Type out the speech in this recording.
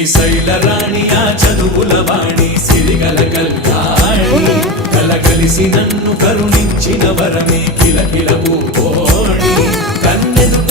శ్రీశైల రాణి ఆ చదువుల వాణి సిరిగల కళ్యాణి కలగలిసి నన్ను కరుణించిన వరమే కిలకిల పూకోణి కన్నెదుట